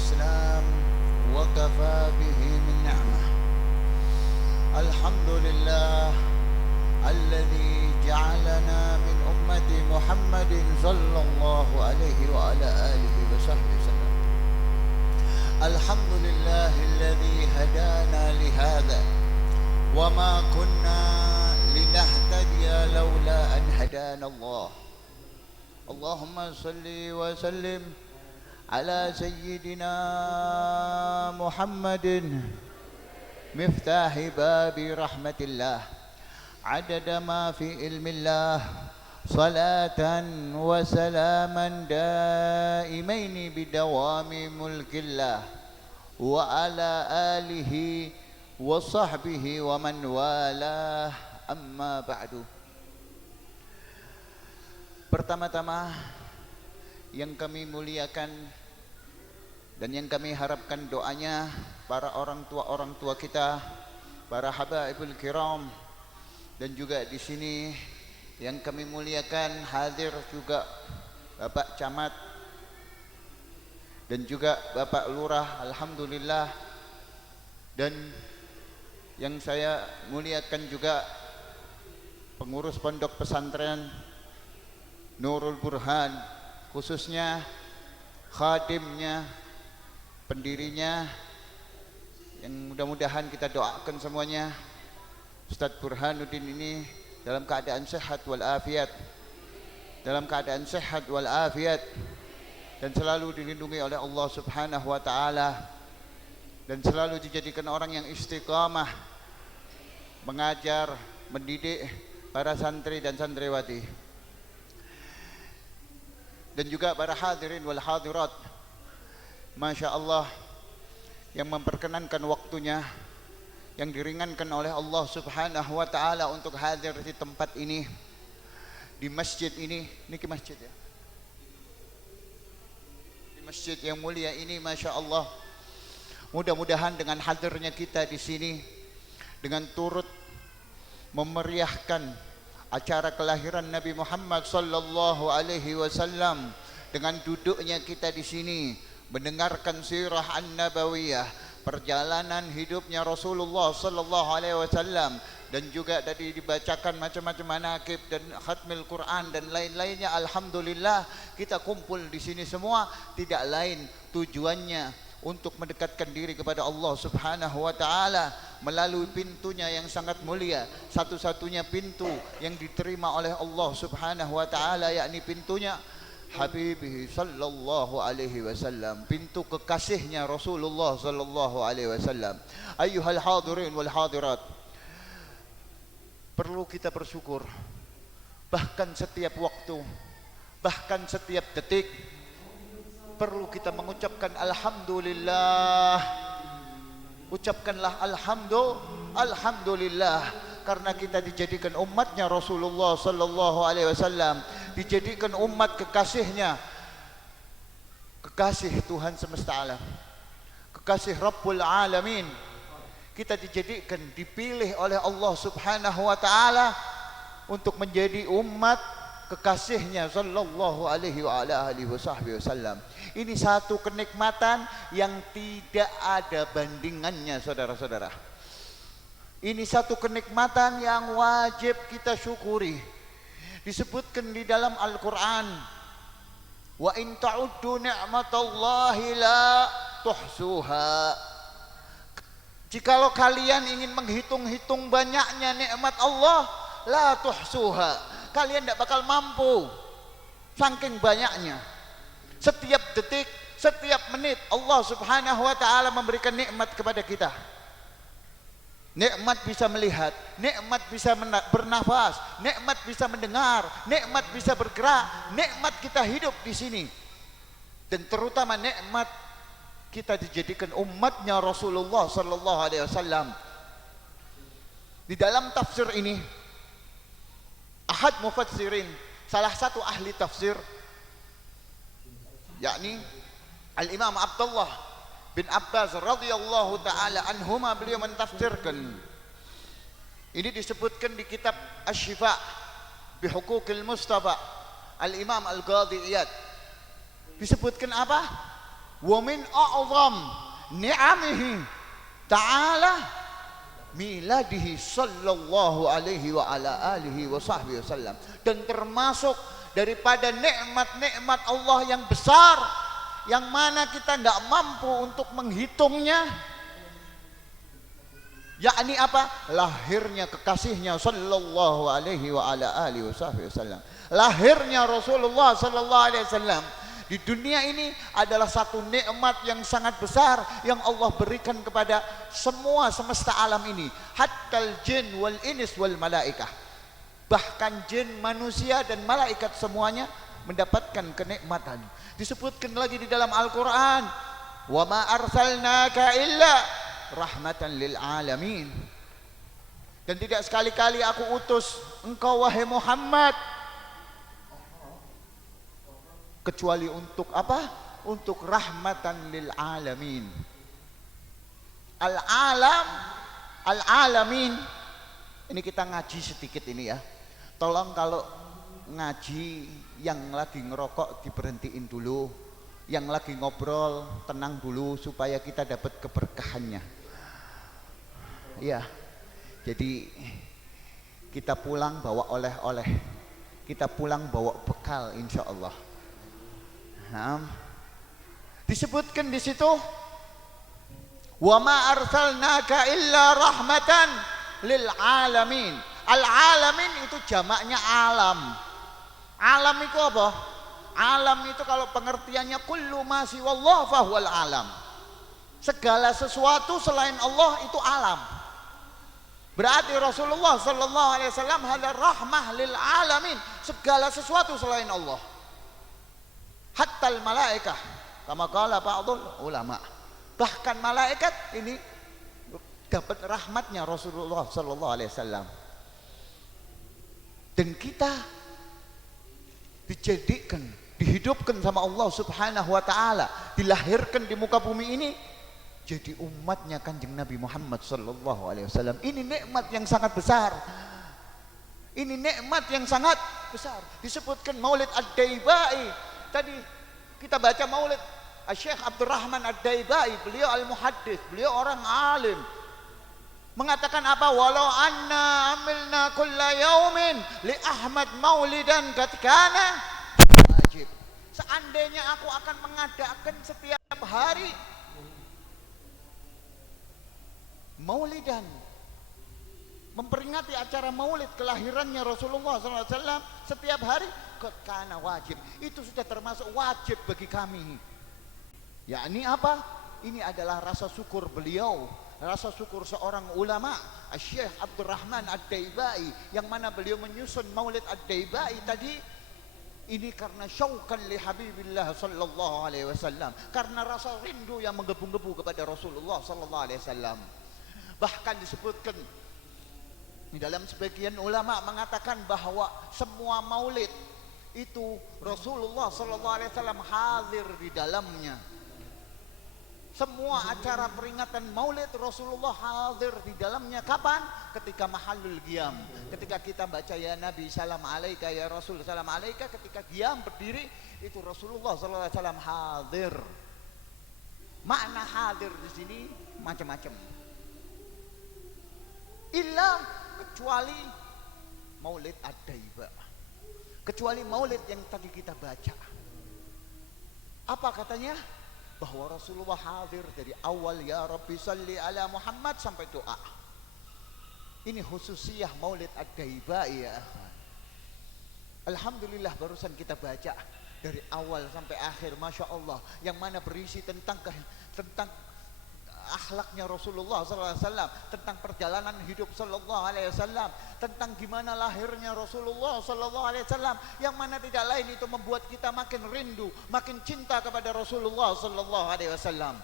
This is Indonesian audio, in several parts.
الإسلام وكفى به من نعمة. الحمد لله الذي جعلنا من أمة محمد صلى الله عليه وعلى آله وصحبه وسلم. الحمد لله الذي هدانا لهذا وما كنا لنهتدي لولا أن هدانا الله. اللهم صل وسلم على سيدنا محمد مفتاح باب رحمة الله عدد ما في علم الله صلاة وسلاما دائمين بدوام ملك الله وعلى آله وصحبه ومن والاه. Amma ba'du. Pertama-tama yang kami muliakan dan yang kami harapkan doanya para orang tua kita, para habaibul kiram, dan juga di sini yang kami muliakan hadir juga Bapak Camat dan juga Bapak Lurah, alhamdulillah, dan yang saya muliakan juga pengurus pondok pesantren Nurul Burhan, khususnya khadimnya, pendirinya, yang mudah-mudahan kita doakan semuanya Ustadz Burhanuddin ini dalam keadaan sehat walafiat, dalam keadaan sehat walafiat, dan selalu dilindungi oleh Allah Subhanahu wa taala, dan selalu dijadikan orang yang istiqamah mengajar, mendidik para santri dan santriwati, dan juga para hadirin wal hadirat, Masya Allah, yang memperkenankan waktunya, yang diringankan oleh Allah Subhanahu wa ta'ala untuk hadir di tempat ini, di masjid ini. Niki masjid ya, di masjid yang mulia ini, Masya Allah. Mudah-mudahan dengan hadirnya kita di sini, dengan turut memeriahkan acara kelahiran Nabi Muhammad sallallahu alaihi wasallam, dengan duduknya kita di sini mendengarkan sirah an-nabawiyah, perjalanan hidupnya Rasulullah sallallahu alaihi wasallam, dan juga tadi dibacakan macam-macam manaqib dan khatmil Quran dan lain-lainnya. Alhamdulillah, kita kumpul di sini semua tidak lain tujuannya untuk mendekatkan diri kepada Allah Subhanahu wa taala melalui pintunya yang sangat mulia, satu-satunya pintu yang diterima oleh Allah Subhanahu wa taala, yakni pintunya Habibih sallallahu alaihi wasallam, pintu kekasihnya Rasulullah sallallahu alaihi wasallam. Ayyuhal hadirin wal hadirat, perlu kita bersyukur bahkan setiap waktu, bahkan setiap detik perlu kita mengucapkan alhamdulillah. Ucapkanlah alhamdulillah, karena kita dijadikan umatnya Rasulullah sallallahu alaihi wasallam, dijadikan umat kekasihnya, kekasih Tuhan semesta alam, kekasih Rabbul Alamin. Kita dijadikan, dipilih oleh Allah Subhanahu wa taala untuk menjadi umat kekasihnya sallallahu alaihi wa ala alihi wasallam. Ini satu kenikmatan yang tidak ada bandingannya, saudara-saudara. Ini satu kenikmatan yang wajib kita syukuri. Disebutkan di dalam Al-Quran, wa in ta'uddu ni'matallahi la tuhsuha. Jikalau kalian ingin menghitung-hitung banyaknya nikmat Allah, la tuhsuha, kalian tidak bakal mampu, saking banyaknya. Setiap detik, setiap menit Allah Subhanahu wa ta'ala memberikan nikmat kepada kita. Nikmat bisa melihat, nikmat bisa bernafas, nikmat bisa mendengar, nikmat bisa bergerak, nikmat kita hidup di sini, dan terutama nikmat kita dijadikan umatnya Rasulullah sallallahu alaihi wasallam. Di dalam tafsir ini, ahad mufassirin, salah satu ahli tafsir, yakni Al-Imam Abdullah bin Abbas radhiyallahu taala anhuma, beliau mentafsirkan. Ini disebutkan di kitab Asy-Syifa bi Huquqil Mustafa Al-Imam Al-Qadhi Iyad. Disebutkan apa? wa min a'zam ni'amihi ta'ala miladihi sallallahu alaihi wa ala alihi wa sahbihi wasallam. Dan termasuk daripada nikmat-nikmat Allah yang besar, yang mana kita nggak mampu untuk menghitungnya, yakni apa? Lahirnya kekasihnya sallallahu alaihi wa ala alihi wasallam. Lahirnya Rasulullah sallallahu alaihi wasallam di dunia ini adalah satu nikmat yang sangat besar yang Allah berikan kepada semua semesta alam ini, hattal jin wal ins wal malaikah. Bahkan jin, manusia dan malaikat semuanya mendapatkan kenikmatan. Disebutkan lagi di dalam Al-Qur'an, wa ma arsalnaka illa rahmatan lil alamin. Dan tidak sekali-kali aku utus engkau wahai Muhammad kecuali untuk apa? Untuk rahmatan lil alamin. Al-alam, al-alamin. Ini kita ngaji sedikit ini ya. Tolong kalau ngaji yang lagi ngerokok diberhentiin dulu, yang lagi ngobrol tenang dulu supaya kita dapat keberkahannya. Ya. Jadi kita pulang bawa oleh-oleh. Kita pulang bawa bekal insyaallah. Nah, disebutkan di situ, wa ma arsalnaka illa rahmatan lil alamin. Al alamin itu jamaknya alam. Alam itu apa? Alam itu kalau pengertiannya kullu ma siwallah fahuwal alam. Segala sesuatu selain Allah itu alam. Berarti Rasulullah sallallahu alaihi wasallam adalah rahmah lil alamin. Segala sesuatu selain Allah. Hatta malaikah, kama qala ba'dul ulama. Bahkan malaikat ini dapat rahmatnya Rasulullah sallallahu alaihi wasallam. Dan kita dijadikan, dihidupkan sama Allah Subhanahu wa taala, dilahirkan di muka bumi ini jadi umatnya Kanjeng Nabi Muhammad sallallahu alaihi wasallam. Ini nikmat yang sangat besar. Ini nikmat yang sangat besar. Disebutkan Maulid Ad-Daibai. Tadi kita baca Maulid Syekh Abdurrahman Ad-Daibai, beliau al-muhaddits, beliau orang alim. Mengatakan apa? Walau anna amilna kulla yaumin li Ahmad maulidan katkana wajib. Seandainya aku akan mengadakan setiap hari maulidan, memperingati acara maulid kelahirannya Rasulullah SAW setiap hari, karena wajib, itu sudah termasuk wajib bagi kami. Yakni apa? Ini adalah rasa syukur beliau, rasa syukur seorang ulama, Syekh Abdurrahman Ad-Daibai, yang mana beliau menyusun Maulid Ad-Daibai tadi ini karena syauqan li Habibillah sallallahu alaihi wasallam, karena rasa rindu yang menggebu-gebu kepada Rasulullah sallallahu alaihi wasallam. Bahkan disebutkan di dalam sebagian ulama mengatakan bahwa semua maulid itu Rasulullah sallallahu alaihi wasallam hadir di dalamnya. Semua acara peringatan maulid Rasulullah hadir di dalamnya. Kapan? Ketika mahallul qiyam. Ketika kita baca ya Nabi salam alaika, ya Rasul salam alaika, ketika qiyam berdiri itu Rasulullah sallallahu alaihi wasallam hadir. Makna hadir di sini macam-macam. Illa kecuali Maulid Ad-Daiba, kecuali maulid yang tadi kita baca. Apa katanya? Bahwa Rasulullah hadir dari awal ya Rabbi salli ala Muhammad sampai doa. Ini khususiyah Maulid Ad-Daiba ya. Alhamdulillah barusan kita baca dari awal sampai akhir, Masya Allah, yang mana berisi tentang akhlaknya Rasulullah SAW, tentang perjalanan hidup Sallallahu Alaihi Wasallam, tentang gimana lahirnya Rasulullah Sallallahu Alaihi Wasallam, yang mana tidak lain itu membuat kita makin rindu, makin cinta kepada Rasulullah Sallallahu Alaihi Wasallam.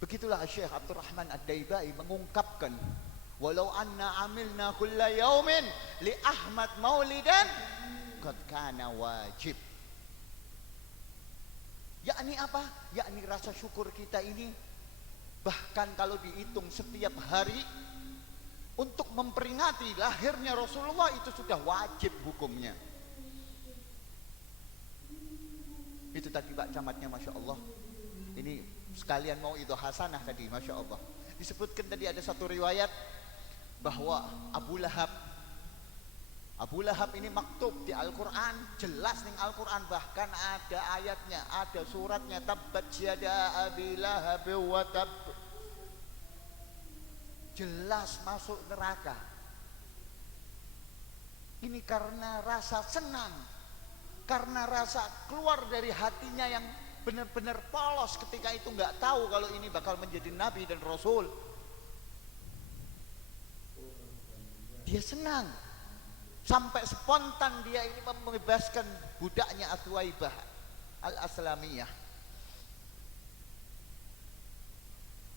Begitulah Syekh Abdurrahman Ad-Daibai mengungkapkan, walau anna amilna kulla yaumin li Ahmad maulidan qad kana wajib. Yakni apa? Yakni rasa syukur kita ini bahkan kalau dihitung setiap hari untuk memperingati lahirnya Rasulullah itu sudah wajib hukumnya. Itu tadi Pak Camatnya, Masya Allah. Ini sekalian mau itu hasanah tadi, Masya Allah. Disebutkan tadi ada satu riwayat bahwa Abu Lahab ini maktub di Al-Quran, jelas nih Al-Quran, bahkan ada ayatnya, ada suratnya, tabbat yada abi lahab wa tab, jelas masuk neraka. Ini karena rasa senang, karena rasa keluar dari hatinya yang benar-benar polos ketika itu, nggak tahu kalau ini bakal menjadi nabi dan rasul. Dia senang sampai spontan dia ini membebaskan budaknya Atwaibah al-Aslamiyah.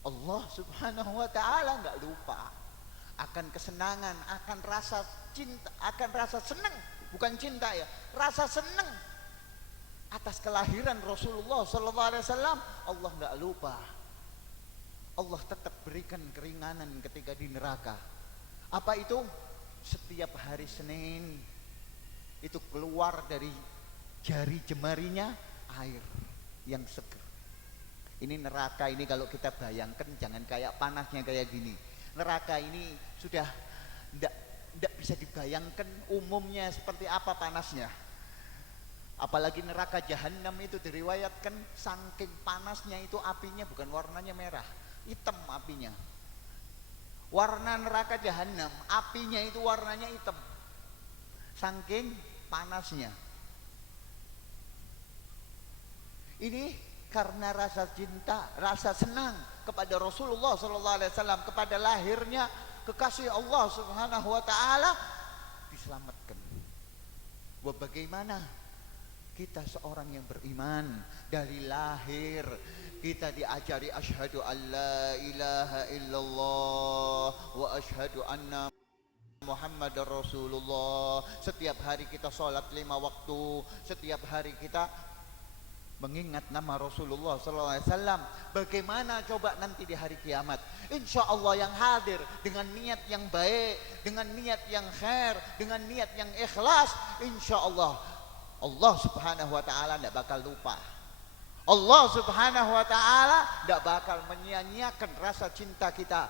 Allah Subhanahu wa taala nggak lupa akan kesenangan, akan rasa cinta, akan rasa senang, bukan cinta ya, rasa senang atas kelahiran Rasulullah sallallahu alaihi wasallam. Allah nggak lupa. Allah tetap berikan keringanan ketika di neraka. Apa itu? Setiap hari Senin itu keluar dari jari jemarinya air yang seger. Ini neraka ini kalau kita bayangkan jangan kayak panasnya kayak gini. Neraka ini sudah tidak bisa dibayangkan umumnya seperti apa panasnya. Apalagi neraka jahanam itu diriwayatkan saking panasnya itu apinya bukan warnanya merah, hitam apinya. Warna neraka jahanam, apinya itu warnanya hitam, saking panasnya. Ini karena rasa cinta, rasa senang kepada Rasulullah sallallahu alaihi wasallam, kepada lahirnya kekasih Allah Subhanahu wa taala, diselamatkan. Bagaimana kita seorang yang beriman dari lahir kita diajari asyhadu alla ilaha illallah wa asyhadu anna Muhammadar Rasulullah. Setiap hari kita sholat 5 waktu, setiap hari kita mengingat nama Rasulullah SAW. Bagaimana coba nanti di hari kiamat? Insya Allah yang hadir dengan niat yang baik, dengan niat yang khair, dengan niat yang ikhlas, insya Allah Allah Subhanahu wa taala tidak bakal lupa. Allah Subhanahu wa taala tidak bakal menyia-nyiakan rasa cinta kita,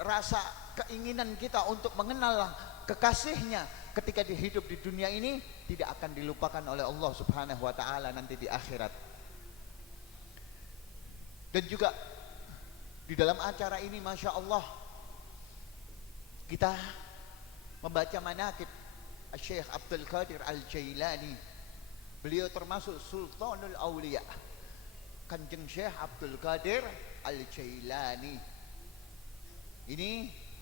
rasa keinginan kita untuk mengenal kekasihnya ketika hidup di dunia ini, tidak akan dilupakan oleh Allah Subhanahu wa taala nanti di akhirat. Dan juga di dalam acara ini Masya Allah kita membaca manaqib Syekh Abdul Qadir Al-Jailani. Beliau termasuk Sultanul Aulia, Kanjeng Syekh Abdul Qadir Al-Jailani. Ini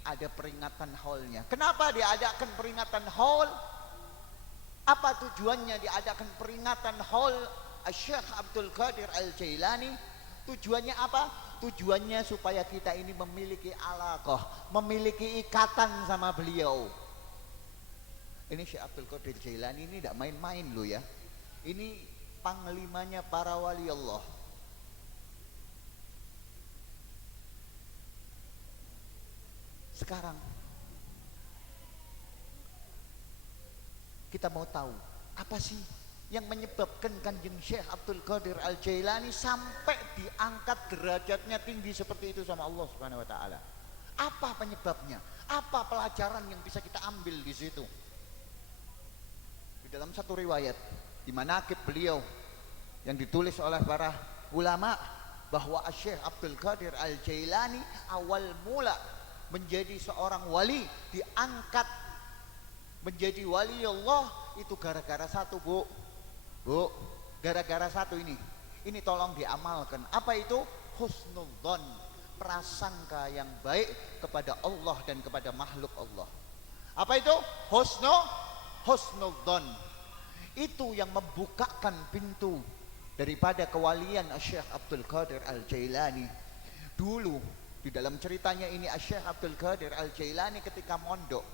ada peringatan haulnya. Kenapa diadakan peringatan haul? Apa tujuannya diadakan peringatan haul Syekh Abdul Qadir Al-Jailani? Tujuannya apa? Tujuannya supaya kita ini memiliki alaqah, memiliki ikatan sama beliau. Ini Syekh Abdul Qadir Jailani ini tidak main-main loh ya. Ini panglimanya para wali Allah. Sekarang kita mau tahu apa sih yang menyebabkan Kanjeng Syekh Abdul Qadir Al-Jailani sampai diangkat derajatnya tinggi seperti itu sama Allah Subhanahu wa taala. Apa penyebabnya? Apa pelajaran yang bisa kita ambil di situ? Di dalam satu riwayat di manaqib beliau yang ditulis oleh para ulama bahwa Syekh Abdul Qadir Al-Jailani awal mula menjadi seorang wali, diangkat menjadi wali Allah itu gara-gara satu, Bu, gara-gara satu ini tolong diamalkan. Apa itu? Husnudzon, prasangka yang baik kepada Allah dan kepada makhluk Allah. Apa itu? Husnudzon. Itu yang membukakan pintu daripada kewalian Syekh Abdul Qadir Al-Jailani. Dulu di dalam ceritanya ini Syekh Abdul Qadir Al-Jailani ketika mondok,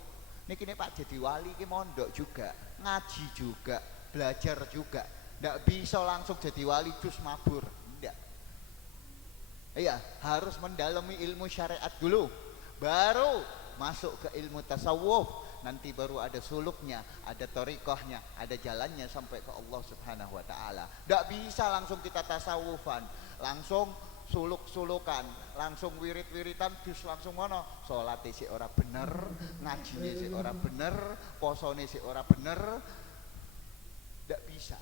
ini Pak jadi wali ki mondok juga, ngaji juga, belajar juga. Nggak bisa langsung jadi wali terus mabur, enggak. Iya, harus mendalami ilmu syariat dulu, baru masuk ke ilmu tasawuf. nanti baru ada suluknya, ada thariqahnya, ada jalannya sampai ke Allah Subhanahu wa taala. Tidak bisa langsung kita tasawufan, langsung suluk-sulukan, langsung wirid-wiritan bis langsung ngono. Salate sik ora bener, ngajine sik ora bener, posone sik ora bener. Tidak bisa.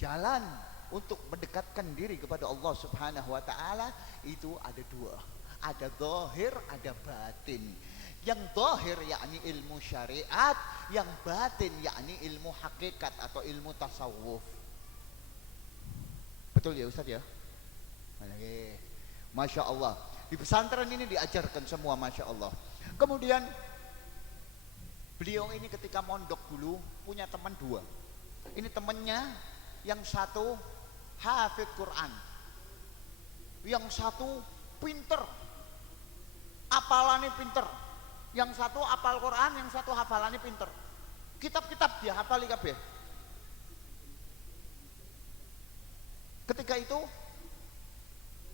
Jalan untuk mendekatkan diri kepada Allah Subhanahu wa taala itu ada dua. Ada zahir, ada batin. Yang zahir yakni ilmu syariat, yang batin yakni ilmu hakikat atau ilmu tasawuf. Betul ya Ustaz ya? Masya Allah. Di pesantren ini diajarkan semua, Masya Allah. Kemudian beliau ini ketika mondok dulu punya teman dua. Ini temannya yang satu hafid Quran, yang satu pinter, apalannya pinter. Yang satu apal Quran, yang satu hafalannya pinter. Kitab-kitab dia hafali kabeh. Ketika itu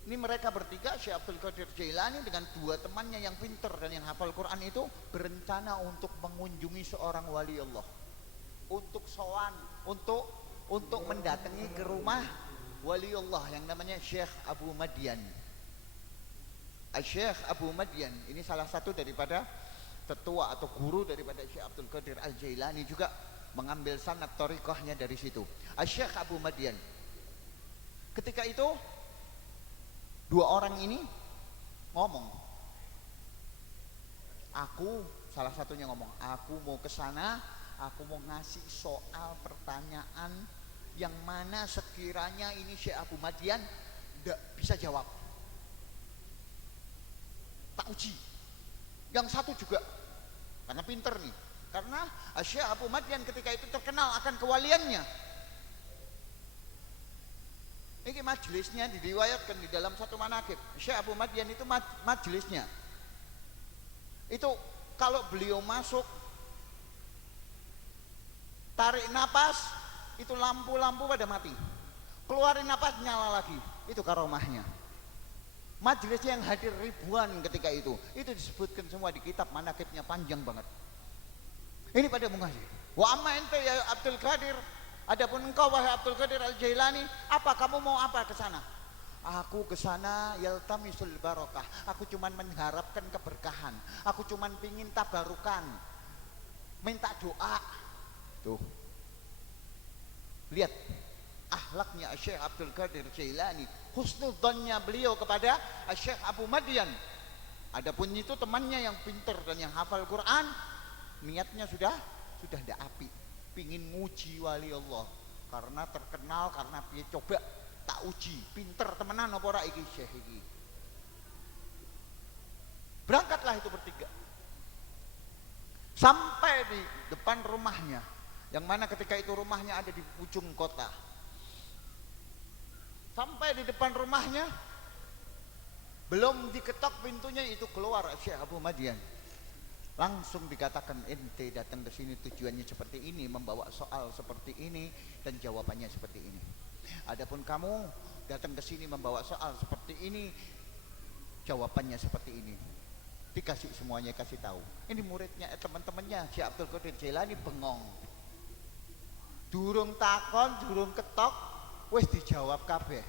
ini mereka bertiga, Syekh Abdul Qadir Jailani dengan dua temannya yang pinter dan yang hafal Quran itu berencana untuk mengunjungi seorang wali Allah, untuk sowan, untuk mendatangi ke rumah wali Allah yang namanya Syekh Abu Madian. Syekh Abu Madian ini salah satu daripada tetua atau guru daripada Syekh Abdul Qadir Al-Jailani, juga mengambil sanad thariqahnya dari situ. Syekh Abu Madian. Ketika itu dua orang ini ngomong, salah satunya ngomong, aku mau ke sana, aku mau ngasih soal pertanyaan yang mana sekiranya ini Syekh Abu Madian tidak bisa jawab, tak uji. Yang satu juga karena pinter nih, karena Syekh Abu Madian ketika itu terkenal akan kewaliannya. Ini majelisnya diriwayatkan di dalam satu manaqib. Syekh Abu Madian itu majelisnya itu kalau beliau masuk, tarik napas, itu lampu-lampu pada mati, keluarin napas nyala lagi. Itu karomahnya. Majelisnya yang hadir ribuan ketika itu disebutkan semua di kitab, manaqibnya panjang banget. Ini pada mengaji. Wa amma ente ya Abdul Qadir, adapun engkau wahai Abdul Qadir Al-Jailani, apa kamu mau apa ke sana? Aku ke sana yaltamisul barokah. Aku cuman mengharapkan keberkahan. Aku cuman pingin tabarukan, minta doa. Tuh, lihat akhlaknya Syekh Abdul Qadir Jailani, husnudzonnya beliau kepada Syekh Abu Madian. Adapun itu temannya yang pinter dan yang hafal Quran, niatnya sudah tidak api, pingin nguji wali Allah, karena terkenal, karena dia coba tak uji, pinter temenan apa ora iki Syekh iki. Berangkatlah itu bertiga sampai di depan rumahnya, yang mana ketika itu rumahnya ada di ujung kota. Sampai di depan rumahnya, belum diketok pintunya, itu keluar Syekh Abu Madian. Langsung dikatakan, ente datang ke sini tujuannya seperti ini, membawa soal seperti ini dan jawabannya seperti ini. Adapun kamu datang ke sini membawa soal seperti ini, jawabannya seperti ini. Dikasih semuanya, kasih tahu. Ini muridnya, teman-temannya Syekh Abdul Qadir Jailani bengong. Durung takon, durung ketok, wis dijawab kabeh.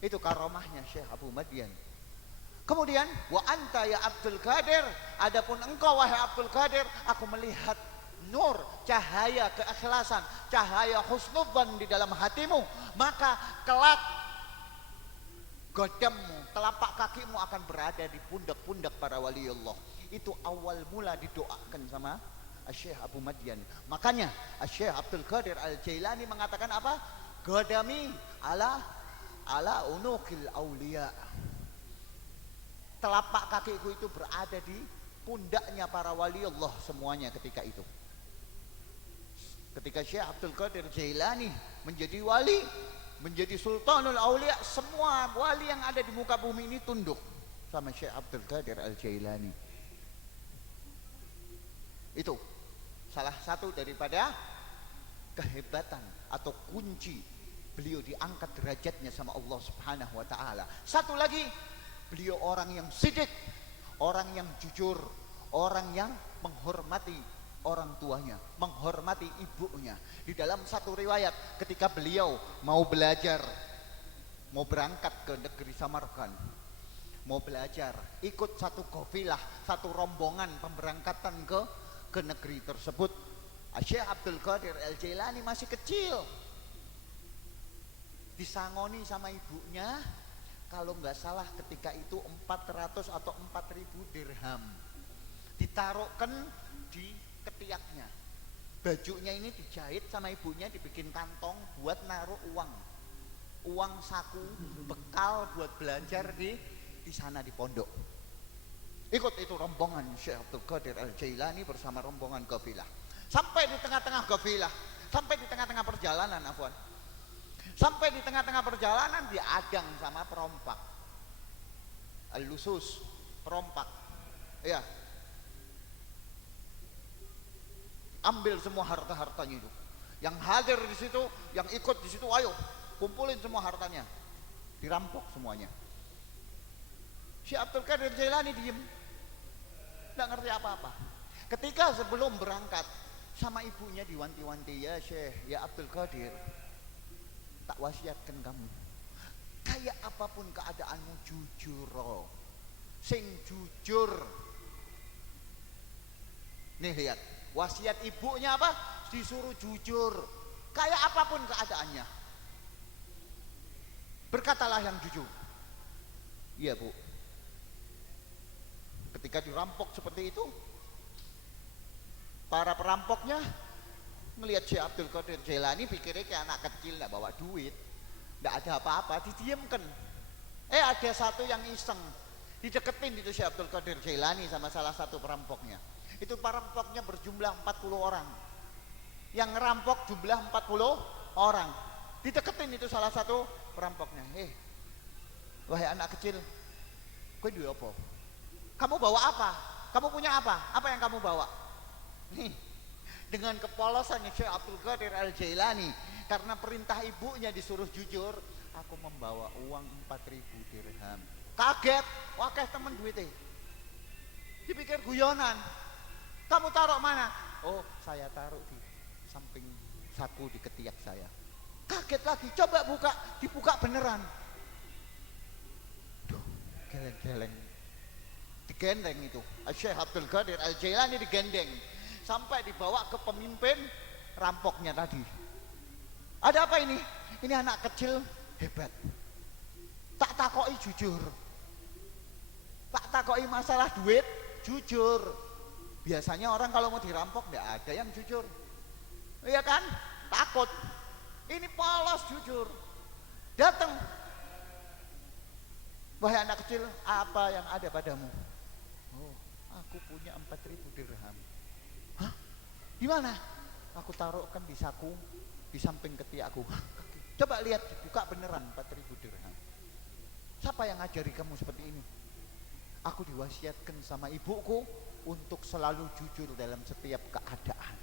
Itu karomahnya Syekh Abu Madian. Kemudian wa anta ya Abdul Qadir, adapun engkau wahai Abdul Qadir, aku melihat nur, cahaya keikhlasan, cahaya husnudzan di dalam hatimu, maka kelak godammu, telapak kakimu akan berada di pundak-pundak para waliullah. Itu awal mula didoakan sama Syekh Abu Madian. Makanya Syekh Abdul Qadir Al-Jailani mengatakan apa? Godami ala unukil aulia. Telapak kakiku itu berada di pundaknya para wali Allah semuanya ketika itu. Ketika Syekh Abdul Qadir Jailani menjadi wali, menjadi sultanul aulia, semua wali yang ada di muka bumi ini tunduk sama Syekh Abdul Qadir Al-Jailani. Itu salah satu daripada kehebatan atau kunci beliau diangkat derajatnya sama Allah Subhanahu wa taala. Satu lagi, beliau orang yang sidik, orang yang jujur, orang yang menghormati orang tuanya, menghormati ibunya. Di dalam satu riwayat ketika beliau mau belajar, mau berangkat ke negeri Samarkand, mau belajar, ikut satu kafilah, satu rombongan pemberangkatan ke negeri tersebut. Syekh Abdul Qadir Al-Jailani masih kecil, disangoni sama ibunya, kalau nggak salah ketika itu 400 atau 4.000 dirham ditaruhkan di ketiaknya. Bajunya ini dijahit sama ibunya, dibikin kantong buat naruh uang saku bekal buat belajar di sana di pondok. Ikut itu rombongan Syekh Abdul Qadir Al-Jailani bersama rombongan kafilah. Sampai di tengah-tengah kafilah, sampai di tengah-tengah perjalanan, afwan. Sampai di tengah-tengah perjalanan diadang sama perompak. Al-lusus, perompak. Ya. Ambil semua harta-hartanya itu. Yang hadir di situ, yang ikut di situ, ayo kumpulin semua hartanya. Dirampok semuanya. Syekh Abdul Qadir Jailani diem, nggak ngerti apa-apa. Ketika sebelum berangkat, sama ibunya diwanti-wanti, ya Syekh, ya Abdul Qadir, tak wasiatkan kamu, kayak apapun keadaanmu jujur, sing jujur. Nih lihat, wasiat ibunya apa? Disuruh jujur, kayak apapun keadaannya. Berkatalah yang jujur. Iya Bu. Ketika dirampok seperti itu, para perampoknya melihat Syekh Abdul Qadir Jailani, pikirnya kayak anak kecil, nggak bawa duit, nggak ada apa-apa, didiamkan. Ada satu yang iseng, dideketin itu Syekh Abdul Qadir Jailani sama salah satu perampoknya. Itu perampoknya berjumlah 40 orang, yang ngerampok jumlah 40 orang. Dideketin itu salah satu perampoknya. Wahai anak kecil, kowe duwe apa? Kamu bawa apa? Kamu punya apa? Apa yang kamu bawa? Dengan kepolosannya Syekh Abdul Qadir Al-Jailani, karena perintah ibunya disuruh jujur, aku membawa uang 4.000 dirham. Kaget, wakeh temen duitnya. Dipikir guyonan. Kamu taruh mana? Oh, saya taruh di samping saku di ketiak saya. Kaget lagi, coba buka, dibuka beneran. Duh, geleng-geleng. Digendeng itu, Syekh Abdul Qadir Al-Jailani digendeng sampai dibawa ke pemimpin rampoknya tadi. Ada apa ini? Ini anak kecil hebat, tak takoi jujur, tak takoi masalah duit, jujur. Biasanya orang kalau mau dirampok nggak ada yang jujur, iya kan? Takut. Ini polos jujur. Datang, wahai anak kecil, apa yang ada padamu? Oh, aku punya 4.000 dirham. Hah? Di mana? Aku taruhkan di saku di samping ketiakku. Coba lihat, buka beneran 4.000 dirham. Siapa yang ngajari kamu seperti ini? Aku diwasiatkan sama ibuku untuk selalu jujur dalam setiap keadaan.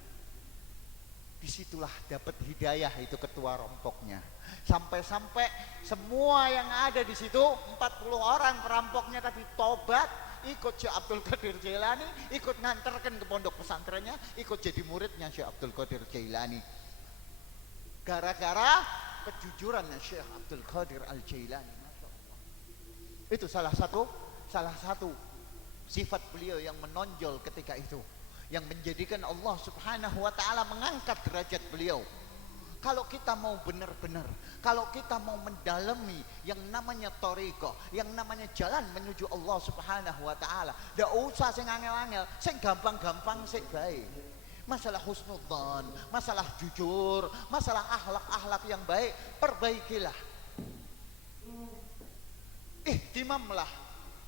Disitulah dapat hidayah itu ketua rompoknya. Sampai-sampai semua yang ada di situ 40 orang perampoknya tadi tobat, ikut Syekh Abdul Qadir Jailani, ikut nganterkan ke pondok pesantrennya, ikut jadi muridnya Syekh Abdul Qadir Jailani. Gara-gara kejujurannya Syekh Abdul Qadir Al-Jailani. Itu salah satu sifat beliau yang menonjol ketika itu, yang menjadikan Allah Subhanahu wa ta'ala mengangkat derajat beliau. Kalau kita mau benar-benar, kalau kita mau mendalami yang namanya thariqah, yang namanya jalan menuju Allah Subhanahu wa ta'ala, ndak usah sing angel-angel, sing gampang-gampang sik bae. Masalah husnudzon, masalah jujur, masalah akhlak-akhlak yang baik, perbaikilah. Ihtimamlah,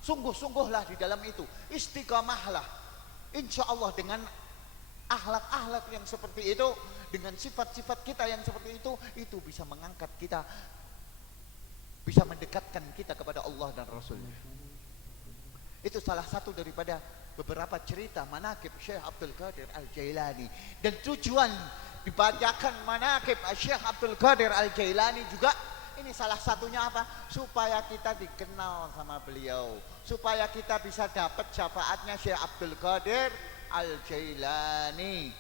sungguh-sungguhlah di dalam itu, istiqamahlah. Insya Allah dengan akhlak-akhlak yang seperti itu, dengan sifat-sifat kita yang seperti itu bisa mengangkat kita, bisa mendekatkan kita kepada Allah dan Rasulnya. Itu salah satu daripada beberapa cerita manaqib Syekh Abdul Qadir Al-Jailani. Dan tujuan dibacakan manaqib Syekh Abdul Qadir Al-Jailani juga, ini salah satunya apa? Supaya kita dikenal sama beliau, supaya kita bisa dapat syafaatnya Syekh Abdul Qadir Al-Jailani.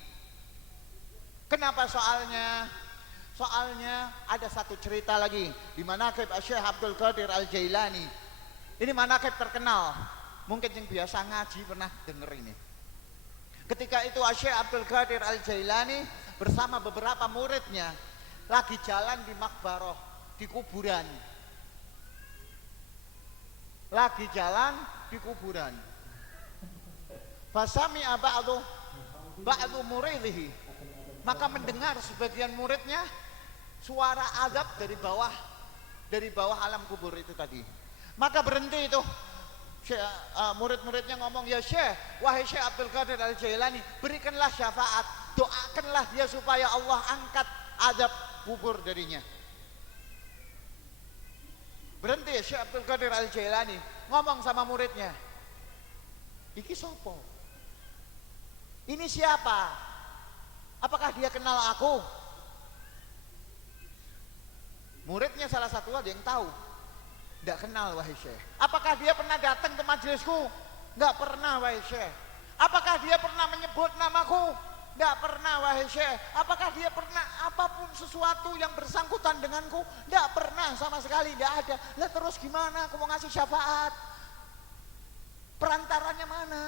Kenapa soalnya? Soalnya ada satu cerita lagi di manaqib Syekh Abdul Qadir Al-Jailani. Ini manaqib terkenal. Mungkin yang biasa ngaji pernah denger ini. Ketika itu Syekh Abdul Qadir Al-Jailani bersama beberapa muridnya lagi jalan di makbaroh, di kuburan. Lagi jalan di kuburan. Fasami'a ba'du muridhihi. Maka mendengar sebagian muridnya suara azab dari bawah alam kubur itu tadi. Maka berhenti itu. Murid-muridnya ngomong, ya Syekh, wahai Syekh Abdul Qadir Al-Jailani, berikanlah syafaat, doakanlah dia supaya Allah angkat azab kubur darinya. Berhenti ya Syekh Abdul Qadir Al-Jailani ngomong sama muridnya, iki sopo? Ini siapa? Apakah dia kenal aku? Muridnya salah satu ada yang tahu. Tidak kenal wahai Syekh. Apakah dia pernah datang ke majelisku? Tidak pernah wahai Syekh. Apakah dia pernah menyebut namaku? Tidak pernah wahai Syekh. Apakah dia pernah apapun sesuatu yang bersangkutan denganku? Tidak pernah sama sekali, tidak ada. Lah terus gimana aku mau ngasih syafaat? Perantaranya mana?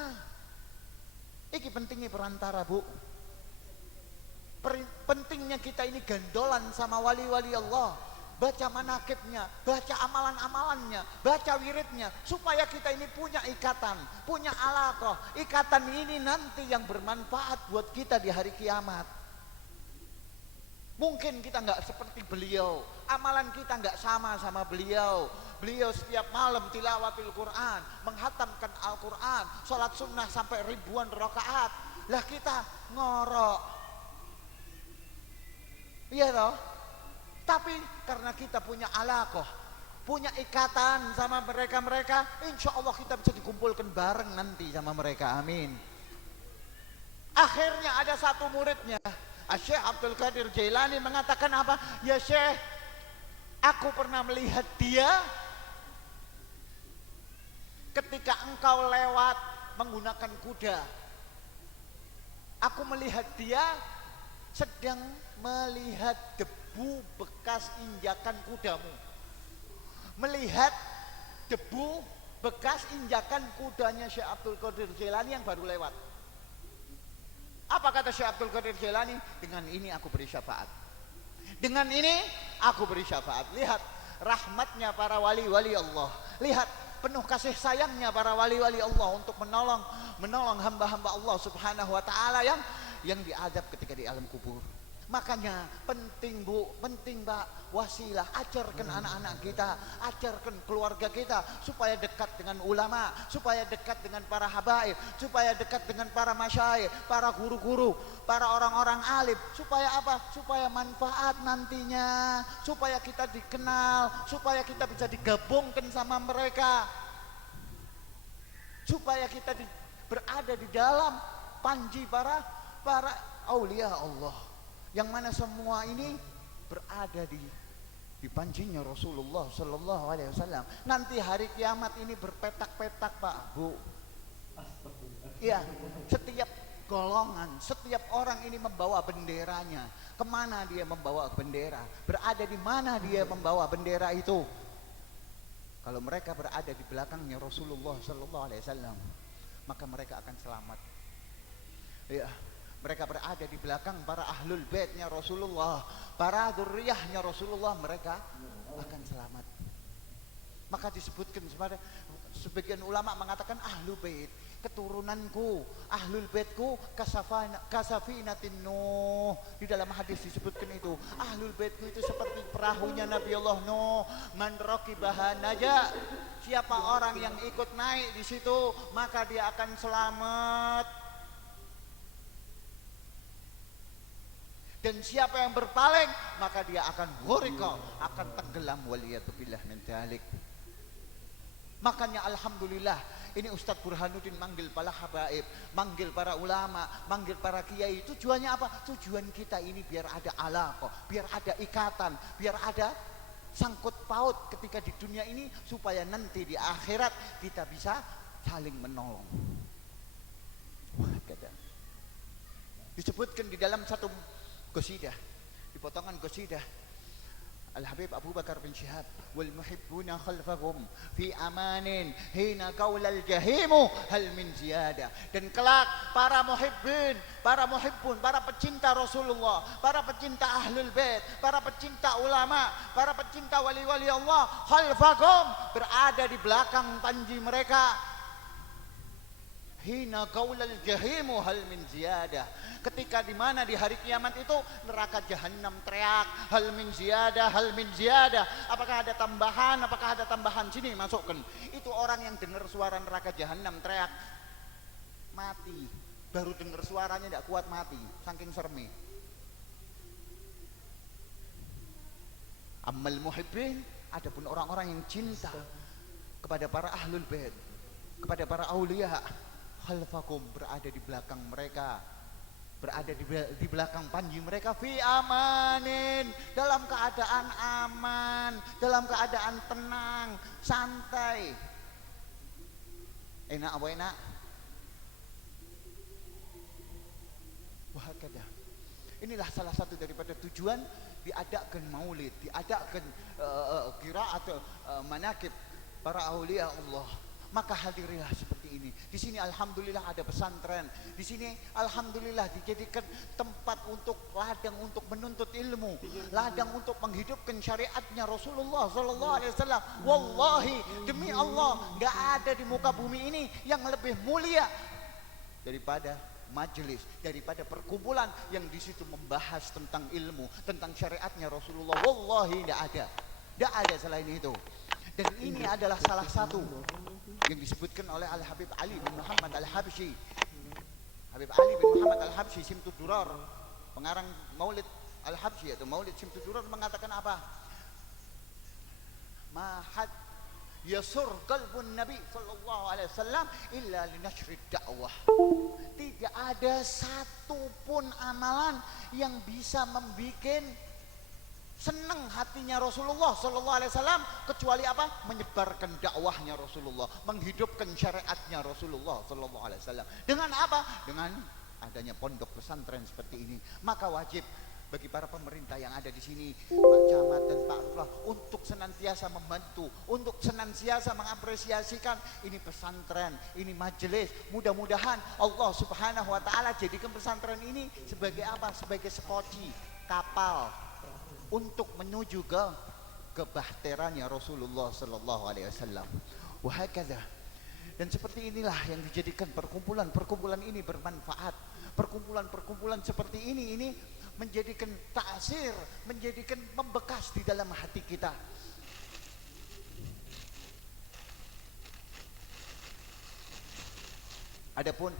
Iki pentingnya perantara, Bu. Pentingnya kita ini gandolan sama wali-wali Allah. Baca manakibnya, baca amalan-amalannya, baca wiridnya, supaya kita ini punya ikatan, punya alaqah. Ikatan ini nanti yang bermanfaat buat kita di hari kiamat. Mungkin kita nggak seperti beliau, amalan kita nggak sama beliau. Beliau setiap malam tilawatil Quran, menghatamkan Al-Quran, sholat sunnah sampai ribuan rakaat. Lah kita ngorok, iya toh? Tapi karena kita punya alaqah, punya ikatan sama mereka-mereka, insya Allah kita bisa dikumpulkan bareng nanti sama mereka, amin. Akhirnya ada satu muridnya, Syekh Abdul Qadir Jailani mengatakan apa? Ya Syekh, aku pernah melihat dia ketika engkau lewat menggunakan kuda. Aku melihat dia sedang melihat debu bekas injakan kudamu. Melihat debu bekas injakan kudanya Syekh Abdul Qadir Jailani yang baru lewat. Apa kata Syekh Abdul Qadir Jailani? Dengan ini aku beri syafaat. Dengan ini aku beri syafaat. Lihat rahmatnya para wali-wali Allah. Lihat penuh kasih sayangnya para wali-wali Allah untuk menolong hamba-hamba Allah Subhanahu wa taala yang diadab ketika di alam kubur. Makanya penting Bu, penting Mbak, wasilah, ajarkan anak-anak kita, ajarkan keluarga kita supaya dekat dengan ulama, supaya dekat dengan para habaib, supaya dekat dengan para masyayikh, para guru-guru, para orang-orang alim, supaya apa? Supaya manfaat nantinya, supaya kita dikenal, supaya kita bisa digabungkan sama mereka, supaya kita berada di dalam panji para aulia Allah, yang mana semua ini berada di panjinya Rasulullah Sallallahu Alaihi Wasallam. Nanti hari kiamat ini berpetak-petak Pak Bu. Iya, setiap golongan, setiap orang ini membawa benderanya. Kemana dia membawa bendera? Berada di mana dia membawa bendera itu? Kalau mereka berada di belakangnya Rasulullah Sallallahu Alaihi Wasallam, maka mereka akan selamat. Iya. Mereka berada di belakang para ahlul baitnya Rasulullah, para dzurriyyahnya Rasulullah, mereka akan selamat. Maka disebutkan sebagian ulama mengatakan ahlul bait, keturunanku, ahlul baitku kasafinatin Nuh. Di dalam hadis disebutkan itu, ahlul baitku itu seperti perahunya Nabi Allah Nuh, man raqibaha naja. Siapa orang yang ikut naik di situ, maka dia akan selamat. Dan siapa yang berpaling, maka dia akan ghurqa, akan tenggelam, waliyatubillah min dzalik. Makanya alhamdulillah, ini Ustadz Burhanuddin manggil para habaib, manggil para ulama, manggil para kiai. Tujuannya apa? Tujuan kita ini biar ada alaqah, biar ada ikatan, biar ada sangkut paut ketika di dunia ini, supaya nanti di akhirat kita bisa saling menolong. Wah, kata Disebutkan di dalam satu qasidah, di potongan qasidah Al-Habib Abu Bakar bin Syihab, wal muhibbuna khalfahum fi amanin hina qaulal jahimu hal min ziyadah. Dan kelak para muhibbin, para muhibbun, para pecinta Rasulullah, para pecinta Ahlul Bait, para pecinta ulama, para pecinta wali-wali Allah, khalfahum, berada di belakang panji mereka. Hina qaulal jahimu hal min ziyadah. Ketika di mana di hari kiamat itu neraka jahanam teriak, hal min ziyadah, hal min ziyadah. Apakah ada tambahan? Apakah ada tambahan? Sini masukkan. Itu orang yang dengar suara neraka jahanam teriak mati. Baru dengar suaranya tidak kuat mati, saking sermi. Amal muhibbin, adapun orang-orang yang cinta kepada para ahlul bait, kepada para aulia, khalfakum, berada di belakang mereka, berada di belakang panji mereka, fi amanin, dalam keadaan aman, dalam keadaan tenang, santai. Enak apa enak? Wahakada. Inilah salah satu daripada tujuan diadakan maulid, diadakan qiraat manaqib para aulia Allah. Maka hadirilah seperti ini. Di sini alhamdulillah ada pesantren. Di sini alhamdulillah dijadikan tempat untuk ladang untuk menuntut ilmu, ladang untuk menghidupkan syariatnya Rasulullah sallallahu alaihi wasallam. Wallahi, demi Allah, enggak ada di muka bumi ini yang lebih mulia daripada majelis, daripada perkumpulan yang di situ membahas tentang ilmu, tentang syariatnya Rasulullah. Wallahi enggak ada. Enggak ada selain itu. Dan ini adalah salah satu yang disebutkan oleh Al-Habib Ali bin Muhammad Al-Habsyi. Habib Ali bin Muhammad Al-Habsyi Simtud Durar, pengarang Maulid Al-Habsyi atau Maulid Simtud Durar, mengatakan apa? Mahad yasur qalbun Nabi sallallahu alaihi wasallam illa linashrid da'wah. Tidak ada satupun amalan yang bisa membikin senang hatinya Rasulullah sallallahu alaihi wasallam kecuali apa? Menyebarkan dakwahnya Rasulullah, menghidupkan syariatnya Rasulullah sallallahu alaihi wasallam. Dengan apa? Dengan adanya pondok pesantren seperti ini. Maka wajib bagi para pemerintah yang ada di sini, Pak Camat dan Pak Lurah, untuk senantiasa membantu, untuk senantiasa mengapresiasikan ini pesantren, ini majelis. Mudah-mudahan Allah Subhanahu wa taala jadikan pesantren ini sebagai apa? Sebagai sekoci kapal untuk menuju ke kebahteranya Rasulullah sallallahu alaihi wasallam. Wahakadha. Dan seperti inilah yang dijadikan perkumpulan ini bermanfaat. Perkumpulan seperti ini menjadikan taksir, menjadikan membekas di dalam hati kita. Adapun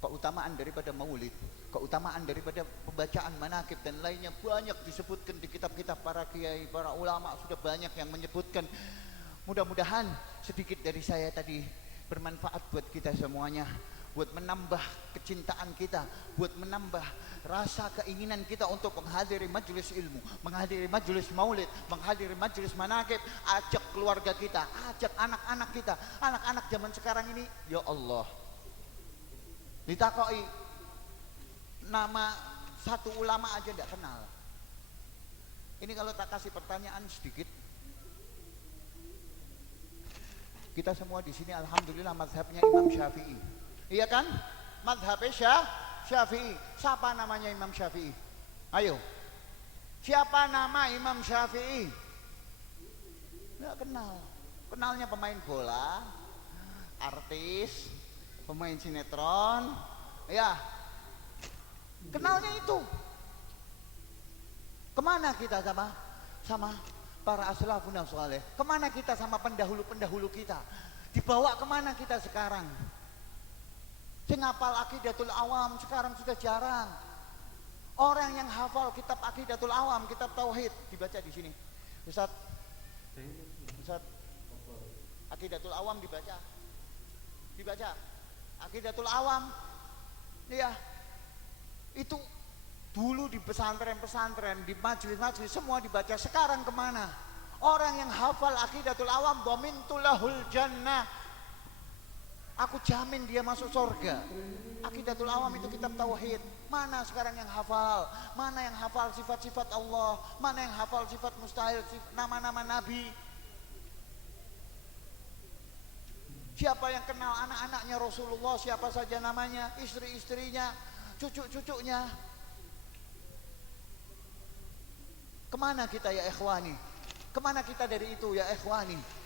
keutamaan daripada maulid, keutamaan daripada pembacaan manaqib dan lainnya banyak disebutkan di kitab-kitab para kiai, para ulama, sudah banyak yang menyebutkan. Mudah-mudahan sedikit dari saya tadi bermanfaat buat kita semuanya, buat menambah kecintaan kita, buat menambah rasa keinginan kita untuk menghadiri majelis ilmu, menghadiri majelis maulid, menghadiri majelis manaqib. Ajak keluarga kita, ajak anak-anak kita. Anak-anak zaman sekarang ini, ya Allah, ditakoi nama satu ulama aja tidak kenal. Ini kalau tak kasih pertanyaan sedikit, kita semua di sini alhamdulillah mazhabnya Imam Syafi'i, iya kan? Mazhabnya Syafi'i. Siapa namanya Imam Syafi'i? Ayo, siapa nama Imam Syafi'i? Nggak kenal. Kenalnya pemain bola, artis, pemain sinetron, ya. Kenalnya itu. Kemana kita sama para aslafun saleh? Kemana kita sama pendahulu-pendahulu kita? Dibawa kemana kita sekarang? Sing hafal Aqidatul Awam sekarang sudah jarang. Orang yang hafal kitab Aqidatul Awam, kitab tauhid, dibaca di sini. Ustaz, Aqidatul Awam dibaca. Aqidatul Awam, ya. Itu dulu di pesantren-pesantren, di majelis-majelis semua dibaca. Sekarang kemana? Orang yang hafal Aqidatul Awam, domintulahul jannah, aku jamin dia masuk surga. Aqidatul Awam itu kitab tauhid. Mana sekarang yang hafal? Mana yang hafal sifat-sifat Allah? Mana yang hafal sifat mustahil, nama-nama Nabi? Siapa yang kenal anak-anaknya Rasulullah? Siapa saja namanya? Istri-istrinya, cucu-cucunya. Kemana kita ya ikhwani? Kemana kita dari itu ya ikhwani?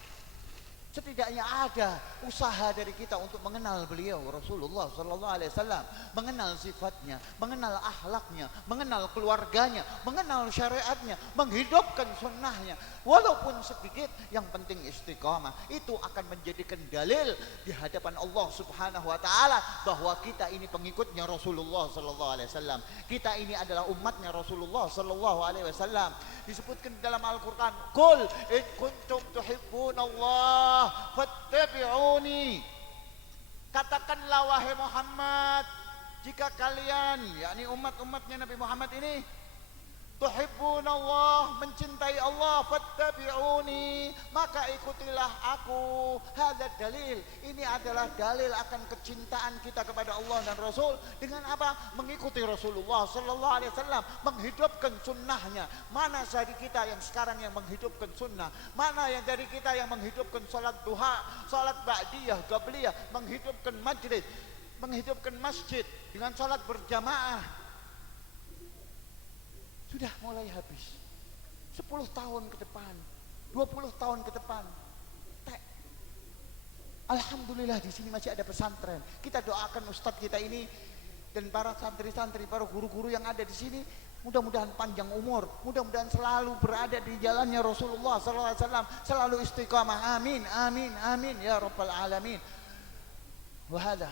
Setidaknya ada usaha dari kita untuk mengenal beliau Rasulullah sallallahu alaihi wasallam, mengenal sifatnya, mengenal akhlaknya, mengenal keluarganya, mengenal syariatnya, menghidupkan sunnahnya. Walaupun sedikit, yang penting istiqamah. Itu akan menjadikan dalil di hadapan Allah Subhanahu wa taala bahwa kita ini pengikutnya Rasulullah sallallahu alaihi wasallam. Kita ini adalah umatnya Rasulullah sallallahu alaihi wasallam. Disebutkan dalam Al-Qur'an, "Qul in kuntum tuhibbunallah fattabi'uni." Katakanlah wahai Muhammad, jika kalian yakni umat-umatnya Nabi Muhammad ini tuhibbunallah, mencintai Allah, fattabi'uni, maka ikutilah aku. Hadza dalil, ini adalah dalil akan kecintaan kita kepada Allah dan Rasul. Dengan apa? Mengikuti Rasulullah sallallahu alaihi wasallam, menghidupkan sunnahnya. Mana dari kita yang sekarang yang menghidupkan sunnah? Mana yang dari kita yang menghidupkan salat duha, salat ba'diyah, qabliyah, menghidupkan majlis, menghidupkan masjid dengan salat berjamaah? Sudah mulai habis. 10 tahun ke depan, 20 tahun ke depan. Alhamdulillah di sini masih ada pesantren. Kita doakan ustadz kita ini dan para santri-santri, para guru-guru yang ada di sini, mudah-mudahan panjang umur, mudah-mudahan selalu berada di jalannya Rasulullah sallallahu alaihi wasallam, selalu istiqamah. Amin, amin, amin ya rabbal alamin. Wahada.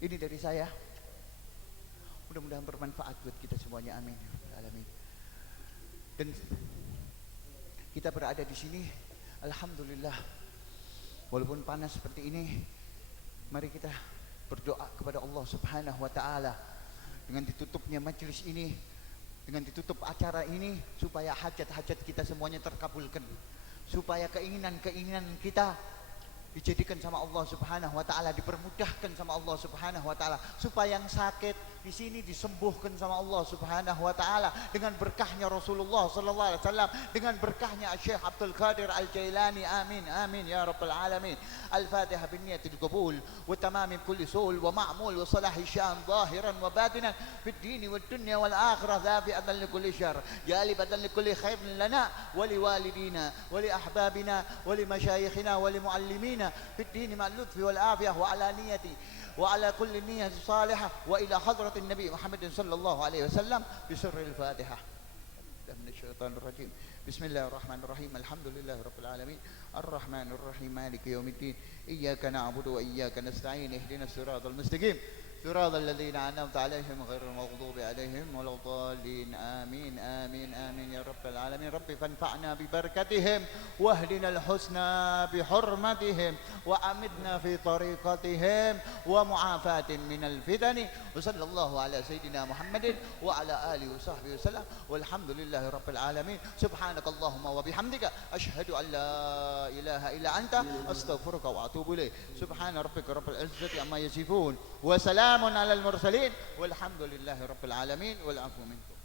Ini dari saya. Mudah-mudahan bermanfaat buat kita semuanya, amin ya rabbal alamin. Dan kita berada di sini, alhamdulillah, walaupun panas seperti ini, mari kita berdoa kepada Allah Subhanahu wa taala dengan ditutupnya majelis ini, dengan ditutup acara ini, supaya hajat-hajat kita semuanya terkabulkan, supaya keinginan-keinginan kita dijadikan sama Allah Subhanahu wa taala, dipermudahkan sama Allah Subhanahu wa taala, supaya yang sakit di sini disembuhkan sama Allah Subhanahu wa taala dengan berkahnya Rasulullah sallallahu alaihi wasallam, dengan berkahnya Syekh Abdul Qadir Al-Jailani. Amin amin ya rabbal alamin. Al-Fatihah bin niyatil qabul wa tamam kulli sul wa ma'mul wa salahi syan zahiran wa batinan fid din wad dunya wal akhirah, dhabi'atan li kulli syarr, jalibatan li kulli khairin lana wa li walidina wa li ahbabina wa li masyayikhina wa li muallimina في الدين مع اللطف والعافية وعلى نيتي وعلى كل نية صالحة وإلى حضرة النبي محمد صلى الله عليه وسلم بسر الفاتحة من الشيطان الرجيم. بسم الله الرحمن الرحيم. الحمد لله رب العالمين الرحمن الرحيم مالك يوم الدين إياك نعبد وإياك نستعين اهدنا الصراط المستقيم صراط الذين أنعمت عليهم غير المغضوب عليهم ولا الضالين. آمين آمين آمين يا رب العالمين. رب فانفعنا ببركتهم واهدنا الحسنى بحرمتهم وأمدنا في طريقتهم ومعافاة من الفتن. وصلى الله على سيدنا محمد وعلى آله وصحبه وسلم والحمد لله رب العالمين. سبحانك اللهم وبحمدك أشهد أن لا إله إلا أنت أستغفرك وأتوب إليك. سبحان ربك رب العزة عما يصفون وسلام على المرسلين والحمد لله رب العالمين والعفو منكم.